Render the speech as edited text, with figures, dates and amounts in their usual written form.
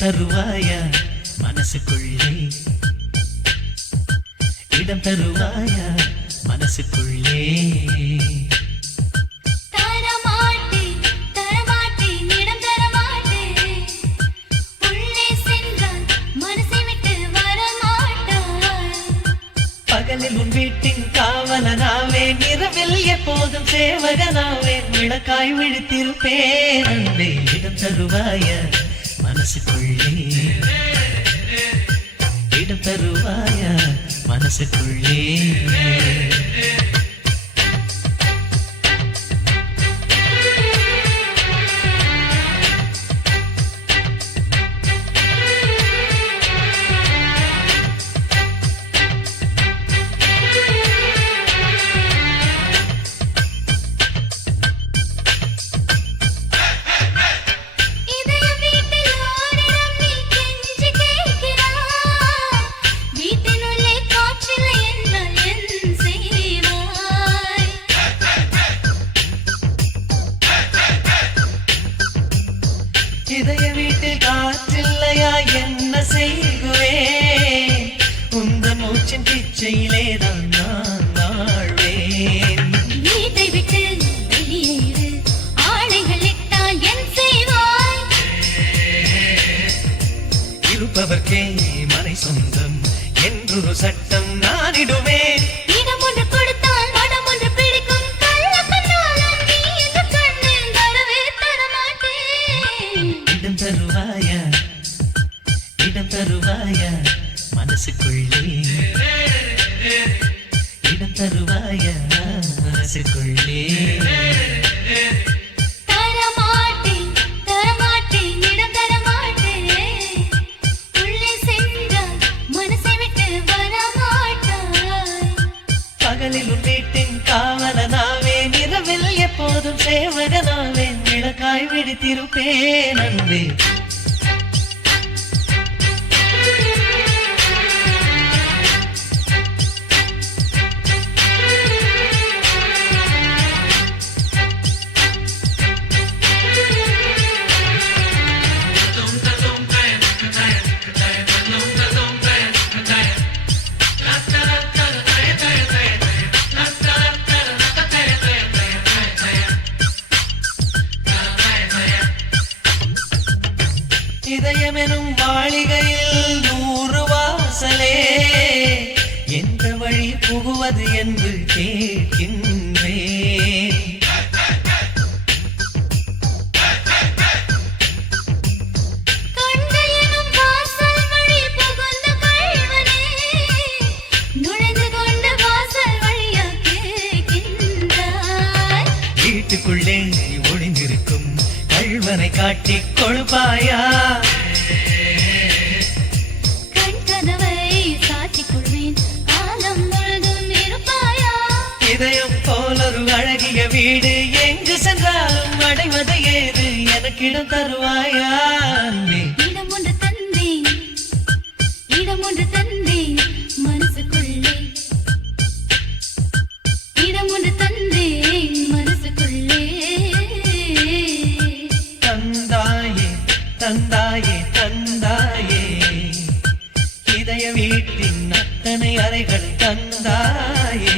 இடம் தருவாயா மனசுக்குள்ளே, இடம் தருவாயா மனசுக்குள்ளே. பகலில் உன் வீட்டின் காவலனாவே, இரவில் எப்போதும் சேவகனாவே, விளக்காய் விழித்திருப்பேன் அன்பே. இடம் தருவாயா மனசுக்குள்ளே, இடம் தருவாயா மனசுக்குள்ளே. இதய வீட்டில் காற்றில்லையா என்ன செய்குவேன், உந்தன் மூச்சின் பிச்சையிலேதான் நான் வாழ்வேன். வீட்டை விட்டு வெளியேறு, ஆணைகள் இட்டால் என் செய்வாய். இருப்பவர்க்கே மனை சொந்தம் என்றொரு சட்டம் நானிடுவேன். இடம் ஒன்று கொடுத்தால் மனம் ஒன்று பிடிக்கும், கள்ளக்கண்ணால் நீ இந்த கண்ணில் வரவே தரமாட்டேன். இடம் தருவாயா, இடம் தருவாயா மனசுக்குள்ளே, இடம் தருவாயா மனசுக்குள்ளே. தரமாட்டேன் தரமாட்டேன் இடம் தரமாட்டேன், உள்ளே சென்றால் மனசை விட்டு வரமாட்டாய். பகலில் உன் வீட்டின் காவலனாவே, இரவில் எப்போதும் சேவகனாவே, விளக்காய் விழித்திருப்பேன் அன்பே. இதயமெனும் மாளிகையில் 100 வாசலே, எந்த வழி புகுவது என்று கேட்கின்றேன். கண்கள் எனும் வாசல் வழி புகுந்த கள்வனே, நுழைந்து கொண்டு வாசல் வழியா கேட்கின்றாய். வீட்டுக்குள்ளே ஒளிந்திருக்கும் கள்வனை காட்டிக் கொழுப்பாயா, கண் கதவை சாத்திக் கொள்வேன், காலம் முழுதும் இருப்பாயா. இதயம் போலொரு அழகிய வீடு, எங்கு சென்றாலும் அடைவது ஏது, எனக்கிடம் தருவாயா அன்பே. இடம் ஒன்று தந்தேன், இடம் ஒன்று தந்தேன் மனசுக்குள்ளே, இடம் ஒன்று தந்தேன் மனசுக்குள்ளே. தந்தாயே தந்தாயே தந்தாயே, இதய வீட்டின் அத்தனை அறைகள் தந்தாயே.